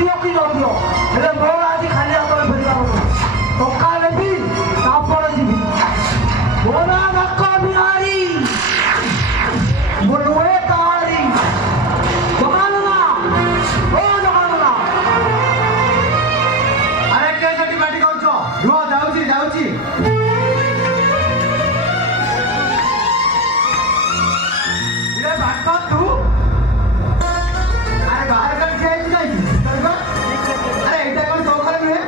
ଦିଅ କି ନ ଦିଅ ହେଲେ ମୋର ଆଜି ଖାଲି ହାତରେ ଫେରିବା କଥା। ଟଙ୍କା ନେବି ତାପରେ ଯିବି। ମୋ ନାଁ ଡାକ ବିହାରୀ, ମୋ ନୁହେଁ କାହାରି। ଜଗାନନା, ଓ ଜଗାନନା। ଆରେ କେ ସେଠି ପାଟି କରୁଛ? ରୁହ, ଯାଉଛି ଯାଉଛି। ଇରେ ବାଟ ତୁ? ଆରେ ବାହାରେ କାଲି ଠିଆ ହେଇଛି ଯାଇକି ଆରେ ଏଇଟା କ'ଣ ତୋ ଘରେ ନୁହେଁ?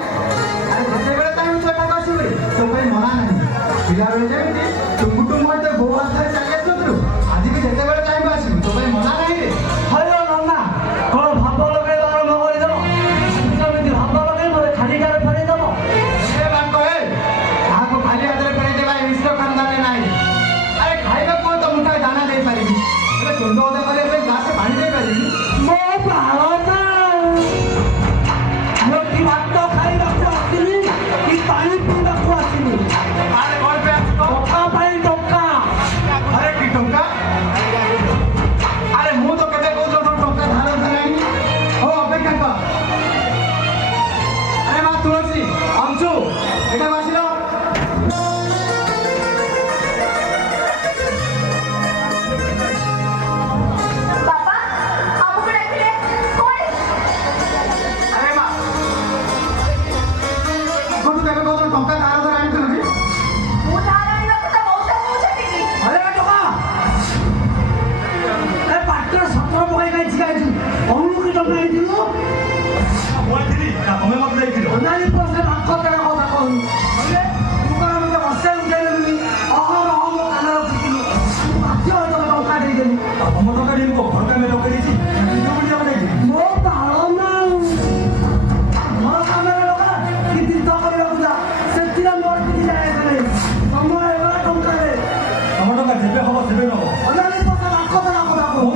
ଆରେ ଯେତେବେଳେ ଚାହିଁବୁ ତୁ ଏଠାକୁ ଆସିବୁ ତୋ ପାଇଁ ମନା ନାହିଁ। ପିଲାବେଳେ ଯେମିତି ଟୁଙ୍ଗୁ ଟୁଙ୍ଗୁ ଗୋଟେ ବୋଉ ହାତ ଧରି ଚାଲି ଆସିଥିଲୁ, ଆଜି ବି ଯେତେବେଳେ ଚାହିଁବୁ ଆସିବୁ, ତୋ ପାଇଁ ମନା ନାହିଁ ରେ। ହ୍ୟାଲୋ ନନା, କ'ଣ ଭାବ ଲଗେଇବା ଆରମ୍ଭ କରିଦେବ? କେମିତି ଭାବ ଲଗେଇ ମୋତେ ଖାଲିଟାରେ ଫେରେଇଦେବ? ଏ ବାଙ୍କ ଏ, କାହାକୁ ଖାଲି ହାତରେ ଫେରେଇ ଦେବା ଏ ମିଶ୍ର ଖାନଦାନରେ ନାହିଁ। ଆରେ ଖାଇବାକୁ ତ ମୁଠାଏ ଦାନା ଦେଇପାରିବି, ହେଲେ ତୁଣ୍ଡ ଓଦା କରିବା ପାଇଁ ଗ୍ଲାସେ ପାଣି ଦେଇପାରିବି। ମୋ ବାଳକା, ମୁଁ କି ଭାତ ଖାଇବାକୁ ଆସିଲି କି ପାଣି ପିଇବାକୁ ଆସିଲି? ଆରେ କ'ଣ ପାଇଁ ଆସୁଛ? ଟଙ୍କା ପାଇଁ ଟଙ୍କା। ଆରେ କି ଟଙ୍କା? ଆରେ ମୁଁ ତ କେବେ କହୁଛ ଟଙ୍କା ଧାର ଧରାଇନି। ହଉ ଅପେକ୍ଷା କର। ଆରେ ମା ତୁଳସୀ, ଅଂଶୁ, ଏଠାକୁ ଆସିଲ। ବାପା ଆମକୁ ଡାକିଲେ କଣ? ଆରେ ମା, ତୁ କେବେ କହୁଛ ଟଙ୍କା ଧାର ଧରା ଆଣିଥିଲୁ କି? ମୁଁ ଧାର ଆଣିବାକୁ ତ ମଉସା କହୁଛନ୍ତି। ଆରେ ଟଙ୍କା ଏ ପାଟିରେ ସତର ପକାଇ କାହିଁ ଠିଆଇଛୁ? କହୁନୁ କି ଟଙ୍କା ଆଣିଥିଲୁ? ତମେ ମତେ ଦେଇଥିଲ। ଅନାଲି ପ୍ରଶ୍ନ ବାକ ତେରା କଥା କହୁନୁ। ହେଲେ ତୁ କ'ଣ ମୋତେ ବସାଇ ଉଠାଇ ଦେଲୁନି? ଅହର ଅହ ମୋ କାନ ରଖିଥିଲୁ। ମୁଁ ବାଧ୍ୟ ହୋଇ ତୋତେ ଟଙ୍କା ଦେଇଦେଲି। ତମ ଟଙ୍କା ଦେଇନି ଘର କାମରେ ଲଗେଇଛି ମୋ ବାଳନା, ଘର କାମରେ ଲଗା କି ତୀର୍ଥ କରିବାକୁ ଯା, ସେଥିରେ ମୋର କିଛି ଯାଏ ଆସେ ନାହିଁ। ସମୟ ହେଇଗଲା ଟଙ୍କାରେ। ତମ ଟଙ୍କା ଯେବେ ହବ ସେବେ ନବ। ଅନାଲି ପ୍ରଶ୍ନ ବାକ ତେରା କଥା କହୁନୁ।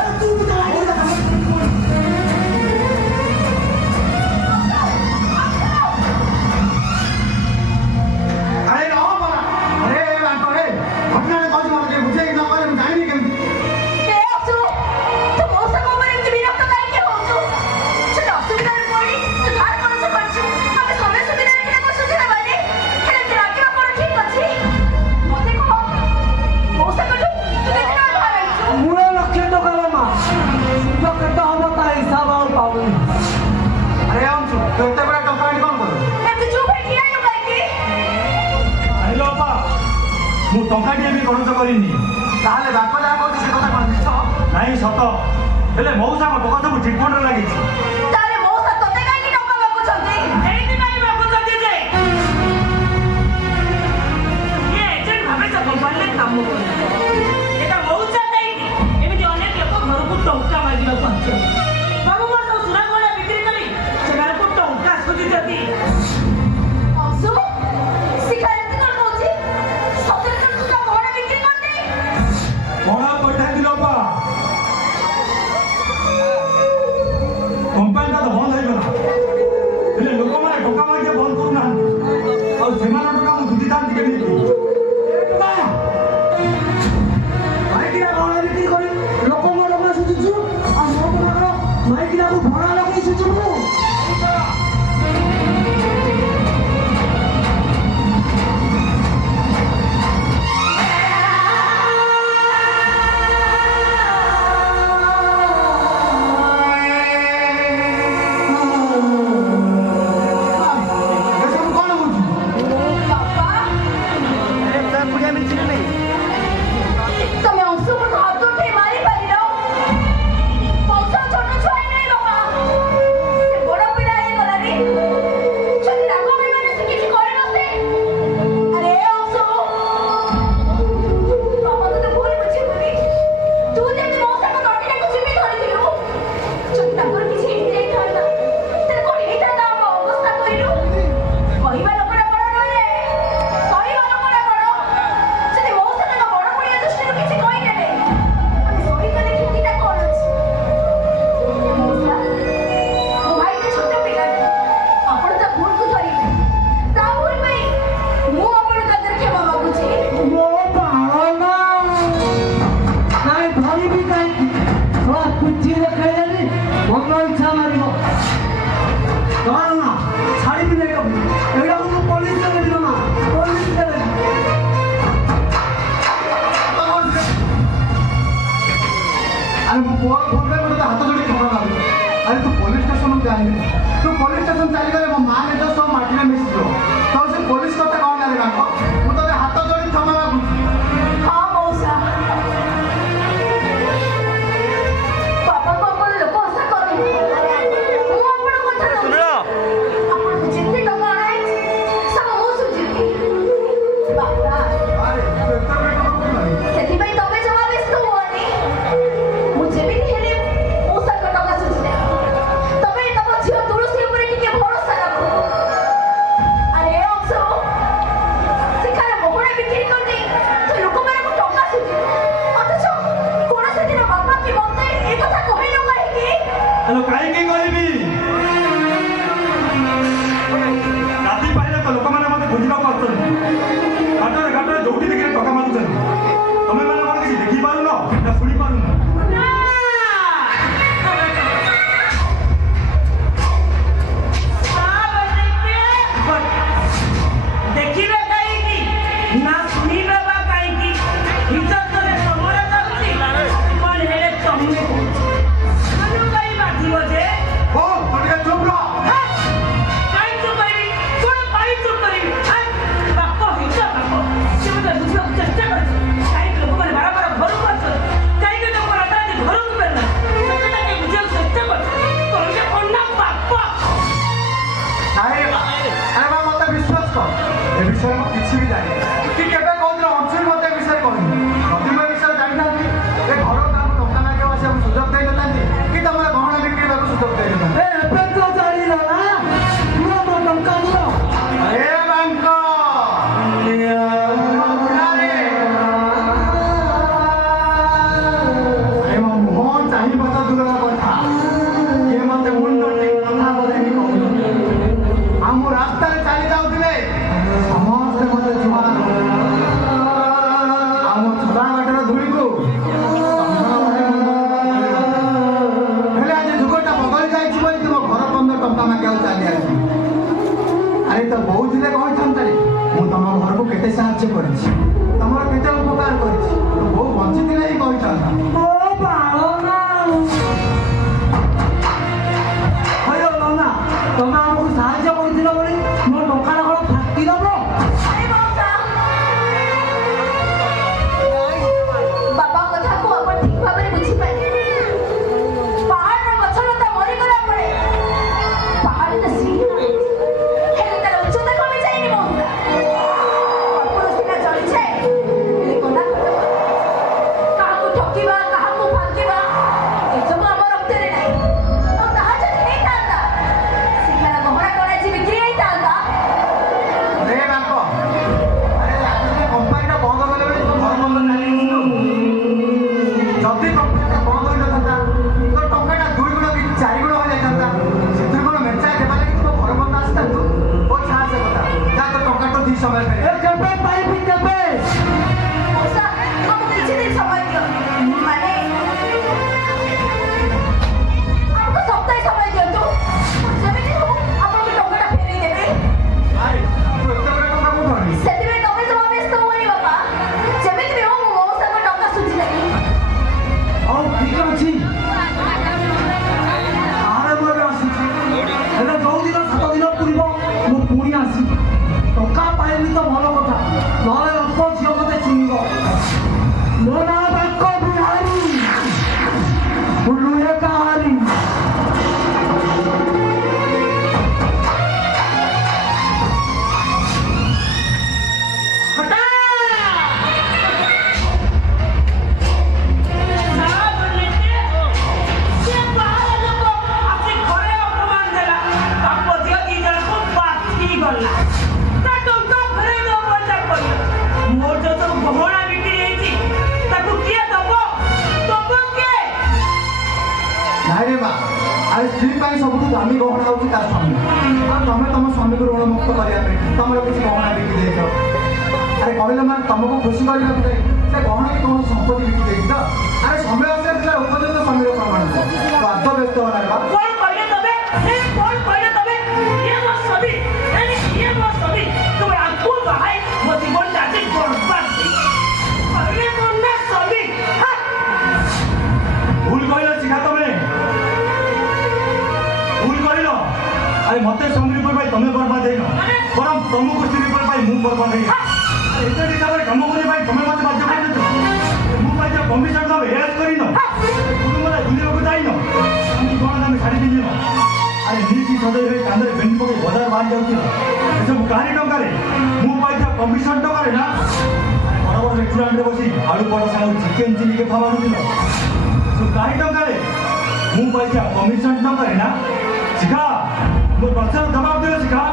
ଏ ତୁ ବି ତ ଆଣିକି ଦେଖ। ଆରେ ରହ ପରା। ଆରେ ବାଙ୍କ ରେ ଘଟଣାରେ କହୁଛି ମତେ ଟିକେ ବୁଝେଇକି ନ କହିଲେ ମୁଁ ଜାଣିବି କେମିତି? ହେ ଅସୁ, ତୁ ମଉସାଙ୍କ ଉପରେ ଏମିତି ବିରକ୍ତ କାହିଁକି ହଉଛୁ? ସେ ଅସୁବିଧାରେ ପଡ଼ି ତୁ ଧାର ପରଶ କରିଛୁ। ଆମେ ସମୟ ସୁବିଧାରେ କିନା କ'ଣ ସୁଝି ଦେବାନି? ହେଲେ ଏମିତି ରାଗିବା କ'ଣ ଠିକ୍ ଅଛି? ମୋତେ କହ, ମଉସାଙ୍କଠୁ ତୁ କେତେ ଟଙ୍କା ଧାର ଆଣିଛୁ? ମୂଳ ଲକ୍ଷ ଟଙ୍କା ରେ ମା, ସୁଧ କେତେ ହବ ତା ହିସାବ ଆଉ ପାଉନି। ଆରେ ଅଂଶୁ, ତୁ ଏତେ ଗୁଡ଼ା ଟଙ୍କା ଆଣି କ'ଣ କରୁ? ଏମିତି ଚୁପ୍ ହେଇ ଠିଆ ହେଲୁ କାହିଁକି? ଆଣିଲ ବାପା, ମୁଁ ଟଙ୍କାଟିଏ ବି ଖର୍ଚ୍ଚ କରିନି। ତାହେଲେ ବାପ ଯାହା କହୁଛି ସେ କଥା କ'ଣ ମିଛ? ନାଇଁ ସତ, ହେଲେ ମଉସାଙ୍କ ଟଙ୍କା ସବୁ ଠିକ୍ ମଣ୍ଡରେ ଲାଗିଛି। ତାହେଲେ ମଉସା ତୋତେ କାହିଁକି ଟଙ୍କା ମାଗୁଛନ୍ତି? ଏଇଥିପାଇଁ ମାଗୁଛନ୍ତି ଯେ ଇଏ ଏଜେଣ୍ଟ ଭାବେ ସେ କମ୍ପାନୀରେ କାମ କରୁଛନ୍ତି। ଏଟା ମଉସା କାହିଁକି ଏମିତି ଅନେକ ଲୋକ ଘରକୁ ଟଙ୍କା ମାଗିବାକୁ ଆସୁଛନ୍ତି। ବାବୁ ମୋର ସବୁ ସୁନା ଗହଣା ବିକ୍ରି କରି ସେମାନଙ୍କୁ ଟଙ୍କା ସୁଝିଛନ୍ତି। ଅଂଶୁ, ଶିଖା ଏମିତି କ'ଣ କହୁଛି? ସତରେ କ'ଣ ତୁ ତା ଗହଣା ବିକ୍ରି କରିଦେଇ? କ'ଣ ପଠାଇଥିଲ ବାପା? କମ୍ପାନୀଟା ତ ବନ୍ଦ ହେଇଗଲା, ହେଲେ ଲୋକମାନେ ଟଙ୍କା ମାଗିବା ବନ୍ଦ କରୁନାହାନ୍ତି। ଆଉ ସେମାନଙ୍କ ଟଙ୍କା ମୁଁ ବୁଝିଥାନ୍ତି କେମିତି? ମାଇକିନା ଗହଣା ବିକ୍ରି କରି ଲୋକଙ୍କ ଟଙ୍କା ସୁଝୁଛୁ, ଆଉ ମୋ ଟଙ୍କାର ମାଇକିନାକୁ ଭଡ଼ା ଲଗେଇ ସୁଝୁଛୁ। ଏସବୁ କ'ଣ ବୁଝୁ? ବାପା, ଆରେ ମୁଁ ପୁଅ ଫୋନ୍ କରି ମୋତେ ହାତ ଯୋଡ଼ି କ୍ଷମା ମାଗୁଛି। ଆରେ ତୁ ପୋଲିସ ଷ୍ଟେସନକୁ ଯାଇନି, ତୁ ପୋଲିସ ଷ୍ଟେସନ ଚାଲିଗଲେ ମୋ ମା ନିଜ ସହ ମାଟିରେ ମିଶିଯିବ। ତ ସେ ପୋଲିସ କଥା କ'ଣ ଜାଣି ବାପ, ମୁଁ ତୋତେ ହାତ ଯୋଡ଼ି କ୍ଷମା ମାଗୁଛି। ହଁ ମଉସା, ବାପାଙ୍କୁ ଆପଣ ଲୋକ ଆଶା କରନ୍ତୁ। ମୁଁ ଆପଣଙ୍କ କଥା ଦଉଛି। ଆପଣଙ୍କୁ ଯେତେ ଟଙ୍କା ଅଣାହେଇଛି ସବୁ ମୁଁ ସୁଝିବି। ବାପା, ଆରେ ତୁ ଏତେ ବେଳେ କ'ଣ କହୁଛୁ? ସେଥିପାଇଁ ତମେ ଜମା ବ୍ୟସ୍ତ ହୁଅନି। ମୁଁ ଯେମିତି ହେଲେ ମଉସାଙ୍କ ଟଙ୍କା ସୁଝିଦେବି। ତମେ ତମ ଝିଅ ତୁଳସୀ ଉପରେ ଟିକେ ଭରସା ରଖ। ଆରେ ଅଂଶ, ଶିକାର ମହୁଡ଼ା ବିକ୍ରି କରିଦେଇ ତୁ ଲୋକମାନଙ୍କୁ ଟଙ୍କା ସୁଝିବୁ, ଅଥଚ କୌଣସି ଦିନ ବାପା କି ମତେ ଏ କଥା କହିଲୁ କାହିଁକି? ହେଲୋ କାହିଁକି କହିବି? ରାତି ପାଇଲେ ତ ଲୋକମାନେ ମୋତେ ବୁଝିବାକୁ ଆସୁଛନ୍ତି। ଘାଟରେ ଘାଟରେ ଯୋଉଠି ଦେଖିଲେ ଟଙ୍କା ମାଗୁଛନ୍ତି। ତମେ ମାନେ କ'ଣ କିଛି ଦେଖିପାରୁନ ନା ଶୁଣିପାରୁନ? ନା! ଦେଖିବେ କାହିଁକି ନା ଶୁଣିବେ ବା କାହିଁକି? ଇଜ୍ଜତରେ ସମୟ ଯାଉଛି, କ'ଣ ହେଲେ ତମେ କହୁଛ କାହିଁ ବାଧିବ ଯେ? ଓ ତୁ ଟିକେ ଚୁପ୍ ରହ। କାହିଁ ଚୁପ୍ କରିବି? କ'ଣ ପାଇଁ ଚୁପ୍ କରିବି? ବାପ ହେଇଛ ବାପ, ସେ ମୋତେ ବୁଝିବାକୁ ଚେଷ୍ଟା କରିଛି। କାହିଁକି ଲୋକମାନେ ବାରବାର ଘରକୁ ଆସୁଛନ୍ତି? କାହିଁକି ଲୋକ ରାତାରାତି ଘରକୁ ଫେରୁନାହାନ୍ତି? ସେଟା ଟିକେ ବୁଝିବାକୁ ଚେଷ୍ଟା କରୁଛି। କହିଲେ କ'ଣ ନା ବାପ। ଆରେ ମା, ମୋତେ ବିଶ୍ୱାସ କର, ଏ ବିଷୟରେ ମୁଁ କିଛି ବି ଜାଣିନି। କି କେବେ କହୁଥିଲ ଅଂଶୁଲ ମୋତେ ଏ ବିଷୟରେ କହିନି। ଯଦି ମୁଁ ଏ ବିଷୟରେ ଜାଣିଥାନ୍ତି, ଏ ଘର କାହାକୁ ଟଙ୍କା ମାଗିବାକୁ ଆସିବାକୁ ସୁଯୋଗ ଦେଇନଥାନ୍ତି, କି ତମର ଗହଣା ବିକ୍ରି କରିବାକୁ ସୁଯୋଗ ଦେଇନଥାନ୍ତି। ଏବେ ତ ଜାଣିଲ ନା, ଦିଅ ମୋ ଟଙ୍କା ଦିଅ। ଏ ବାଙ୍କ ବୁଢ଼ାରେ, ଏ ମୋ ମୁହଁ ଚାହିଁବ ତ ଦୂରର କଥା, କିଏ ମୋତେ ମୁଣ୍ଡ ଟେକି କଥା ବଲେନି କହୁଛନ୍ତି। ଆଉ ମୁଁ ରାସ୍ତାରେ ଚାଲି ଯାଉଥିଲେ ସମସ୍ତେ ମୋତେ ଜୁହାର କଲେ। ଆଉ ମୋ ଚଲା ବାଟର ଧୂଳିକୁ ହେଲେ ଆଜି ଯୁଗଟା ବଦଳି ଯାଇଛି ବୋଲି ତୁମ ଘର ବନ୍ଧ ଟଙ୍କା ମାଗିବାକୁ ଚାଲି ଆସିବି। ଆରେ ତ ବୋଉ ଥିଲେ କହିଥାନ୍ତାରେ ମୁଁ ତମ ଘରକୁ କେତେ ସାହାଯ୍ୟ କରିଛି, ତମର କେତେ ଉପକାର କରିଛି। ତ ବୋଉ ବଞ୍ଚିଥିଲେ ହିଁ କହିଥାନ୍ତା। ଓ ବାଳନା, ହଇଲୋ ନନା, ତମେ ଆମକୁ ସାହାଯ୍ୟ କରିଥିଲ ବୋଲି ମୋ ଟଙ୍କାଟା କ'ଣ ଫାଟି ଦବ? ଆରେ ମଉସା, ବାପାଙ୍କ କଥାକୁ ଆପଣ ଠିକ ଭାବରେ ବୁଝିପାରିଲେ। ପାହାଡ଼ର ଗଛଲତା ମରିଗଲା ପରେ ପାହାଡ଼ଟା ସିଂହ ହେଲେ ତାର ଉଚ୍ଚତା କମି ଯାଇନି ମଉସା। କର୍ପୂର ସିନା ଜଳିଯାଏ, ହେଲେ କନା କାହାକୁ ଠକିବା, କାହାକୁ ଭାଙ୍ଗିବା ଏସବୁ ଆମ ରକ୍ତରେ ନାହିଁ। ଆଉ ତାହା ଯଦି ହେଇଥାନ୍ତା, ଶିକାର ଗହଣା କଣ ଆଜି ବିକ୍ରି ହେଇଥାନ୍ତା? ରେ ବାପ, ଆରେ ଲାଗୁଛି କମ୍ପାନୀଟା ବନ୍ଦ କଲେ ବୋଲି ତୋ ଘର ବନ୍ଦ ଚାଲିଯିବ। ଯଦି କମ୍ପାନୀଟା ବନ୍ଦ ହୋଇନଥାନ୍ତା, ତୋ ଟଙ୍କାଟା 2 ଗୁଣ କି 4 ଗୁଣ ହୋଇଯାଇଥାନ୍ତା। ସେଥିରୁ କ'ଣ ମେଞ୍ଚାଏ ଦେବା ଲାଗି ତୋ ଘର ବନ୍ଦ ଆସିଥାନ୍ତୁ? ଓ ଛାଡ଼ ସେ କଥା, ଯା ତୋ ଟଙ୍କା ତ ଠିକ୍ ସମୟରେ ଏ ଫେରେ। କେବେ ପାଇବି କେବେ? ମଉସା, ଆମକୁ କିଛି ଦିନ ସମୟ ଦିଅ। ମାନେ ଆମକୁ ସପ୍ତାହେ ସମୟ ଦିଅନ୍ତୁ। ଯେମିତି ହଉ ଆପଣଙ୍କ ଟଙ୍କାଟା ଫେରେଇ ଦେବେ। ଆରେ ତୁ ଏତେ ବେଳେ ଟଙ୍କା କୋଉଠୁ ଆଣିଲୁ? ସେଥିପାଇଁ ତମେ ଜମା ବ୍ୟସ୍ତ ହୁଅନି ବାପା। ଯେମିତି ବି ହଉ ମୁଁ ମଉସାଙ୍କ ଟଙ୍କା ସୁଝିଦେବି। ହଉ ଠିକ ଅଛି, ଆରେ ମୁଁ ଏବେ ଆସୁଛି। ହେଲେ ଯୋଉଦିନ 7 ଦିନ ପୂର୍ବ ମୁଁ ପୁଣି ଆସିବି। ଟଙ୍କା ପାଇବି ତ ଭଲ କଥା, ନହେଲେ ଅଳ୍ପ ଝିଅ ମୋତେ ଚିହ୍ନିବ। ମୋ ନାଁ ବାଙ୍କ ବିହାରୀ, ମୁଁ ଲୁହେ କାହାରି। ହଟା! ସାରା ବୋଲିଟେ ସେ ବାହାର ଲୋକ ଆସି ଘରେ ଅପମାନ ଦେଲା। ତା ପଝିଅ ଦି ଜଣକୁ ବାଛି ଗଲା। ତା ଟଙ୍କା ଫେରେଇ ଦେବ ବୋଲି ତାକୁ କହିଲା। ମୋର ଯୋଉ ସବୁ ଗହଣା ବିକ୍ରି ହେଇଛି ତାକୁ କିଏ ଦବ? ଦବ କିଏ? ନାଇଁ ରେ ମା, ଆରେ ସ୍ତ୍ରୀ ପାଇଁ ସବୁଠୁ ଦାମୀ ଗହଣା ହେଉଛି ତା ସ୍ୱାମୀ। ଆଉ ତମେ ତମ ସ୍ୱାମୀକୁ ଋଣମୁକ୍ତ କରିବା ପାଇଁ ତମର କିଛି ଗହଣା ବିକି ଦେଇଛ। ଆରେ କହିଲ ମାନେ ତମକୁ ଖୁସି କରିବାକୁ ଯାଇ ସେ ଗହଣା କି କୌଣସି ସମ୍ପତ୍ତି ବିକି ଦେଇଛି ତ? ଆରେ ସମୟ ଆସିଲେ ସେଟା ଉପଯୁକ୍ତ ସ୍ୱାମୀର ପ୍ରମାଣ ତ ଆତ୍ମ ବ୍ୟସ୍ତ ହବା ନା ବା। କଣ କହିଲେ ତମେ? କଣ କହିଲେ ତମେ? ଇଏ ମୋ ସ୍ୱାମୀ, ଇଏ ମୋ ସ୍ୱାମୀ। ତମେ ଆଗକୁ ବାହାଇ ମୋ ଜୀବନଟା ଆଜି ବର୍ବାଦ ହେଇଛି। କହିଲେ କଣ ନା ସ୍ୱାମୀ? ଭୁଲ ତମକୁ ସ୍ତ୍ରୀ କରିବା ପାଇଁ ମୁଁ ବର୍ବାଦ ହେଇଗଲି ଏତେ ହିସାବରେ କାମ କରିବା ପାଇଁ ତମେ ମୋତେ ବାଧ୍ୟ କରିଦେଛ ମୁଁ ପାଇଛ କମିଶନ ତମେ ହେରାସ କରିନ କୁଟୁମ୍ବରେ ବୁଲିବାକୁ ଯାଇନ ଆମକୁ କ'ଣ ତମେ ଛାଡ଼ି ପିନ୍ଧିନ ଆରେ ନିଜେ ସଦେଇ ହୋଇ କାନ୍ଧରେ ବେଣ୍ଡି ପକାଇ ବଜାର ବାହାରି ଯାଉଥିଲ ଏସବୁ କାହାରି ଟଙ୍କାରେ ମୁଁ ପାଇଛ କମିଶନ ଟଙ୍କାରେ ନା ବଡ଼ ବଡ଼ ରେଷ୍ଟୁରାଣ୍ଟରେ ବସି ଆଳୁ ପଟ ସାଙ୍ଗକୁ ଚିକେନ ଚିଲି କେଫା ବାଢୁଥିଲ ଏସବୁ କାହାରି ଟଙ୍କାରେ ମୁଁ ପାଇଛ କମିଶନ ଟଙ୍କାରେ ନା ଶିଖା ମୋ ପଛର ଜବାବ ଦିଅ ଶିଖା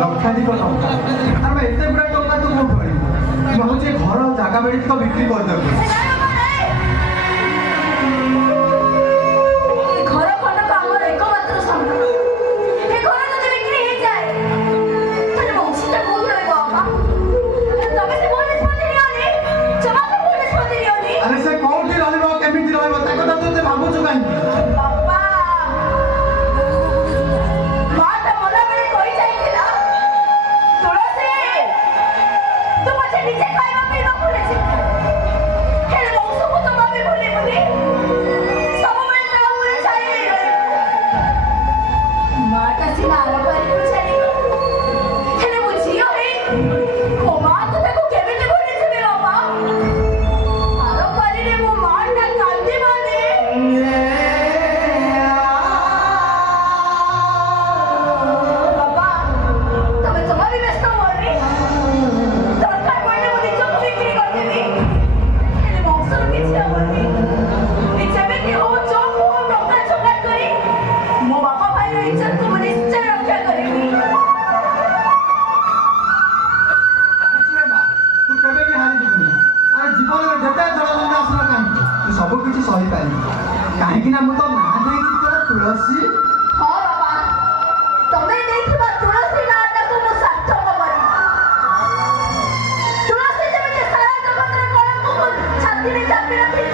ଲକ୍ଷାଧିକ ଟଙ୍କା ଆମେ ଏତେ ଗୁଡ଼ା ଟଙ୍କା ତୁ କୋଉଠୁ ଆଣିବୁ ମୁଁ ଭାବୁଛି ଘର ଜାଗା ବାଡ଼ି ତ ବିକ୍ରି କରିଦେବୁ ଘର ଖଣ୍ଡକ ଆମର ଏକମାତ୍ର ସମ୍ପଦ ଏ ଘର ଯଦି ବିକ୍ରି ହେଇଯାଏ ତାହେଲେ ବଂଶୀଟା କୋଉଠି ରହିବ ବାପା ତମେ ସେ ଭୁଲ ନିଷ୍ପତ୍ତି ନିଅନି ଜମା ସେ ଭୁଲ ନିଷ୍ପତ୍ତି ନିଅନି ଆରେ ସେ କୋଉଠି ରହିବ କେମିତି ରହିବ ତା କଥା ତୁ ଏତେ ଭାବୁଛୁ କାହିଁକି ବାପା ମା ତ ମଲାବେଳେ କହିଯାଇଥିଲା ତୁଳସୀ ତୁ ମତେ ନିଜେ ଖାଇବା ପିଇବା ଭୁଲିଛି ହେଲେ ବଂଶକୁ ତ ଭାବି ଭୁଲିବୁନି ସବୁବେଳେ ତା ଉପରେ ଛାଇ ହେଇ ରହିବୁ ମାଟା ସିନା ଆର ପାରିକୁ ଛାଡ଼ିବ ହେଲେ ମୁଁ ଝିଅ ହେଇ ମୋ ମା ତ ତାକୁ କେମିତି ଭୁଲିଯିବି ବାପା ଆର ପାରିରେ ମୋ ମାଟା କାନ୍ଦିବନି ବାପା ତମେ ଜମା ବି ବ୍ୟସ୍ତ ହୁଅନି ଦରକାର ପଡ଼ିଲେ ମୁଁ ନିଜକୁ ବିକ୍ରି କରିଦେବି ହେଲେ ବଂଶର କିଛି ହବନି ଯେମିତି ହଉ ଯୋଉ ହଉ ଟଙ୍କା ଯୋଗାଡ଼ କରି ମୋ ବାପା ଭାଇର ଇଜ୍ଜତକୁ ମୁଁ ନିଶ୍ଚୟ ରକ୍ଷା କରିବି ଦେଖିଲେ ମା ତୁ କେବେ ବି ହାରିଯିବୁନି ଆରେ ଜୀବନରେ ଯେତେ ଜଳବନ୍ଧ ଆସିବ କାହିଁକି ତୁ ସବୁ କିଛି ସହିପାରିବୁ କାହିଁକି ନା ମୁଁ ତ ନାଁ ଦେଇଛି ତୋର ତୁଳସୀ ହଁ ବାପା ତମେ ଦେଇଥିବା ତୁଳସୀ ନାଁଟାକୁ ମୁଁ ସାର୍ଥକ କରିବି ତୁଳସୀ ଯେମିତି ସାରା ଜଗତର କଳଙ୍କୁ ମୋ ଛାତିରେ ଚାପି ରଖିଛି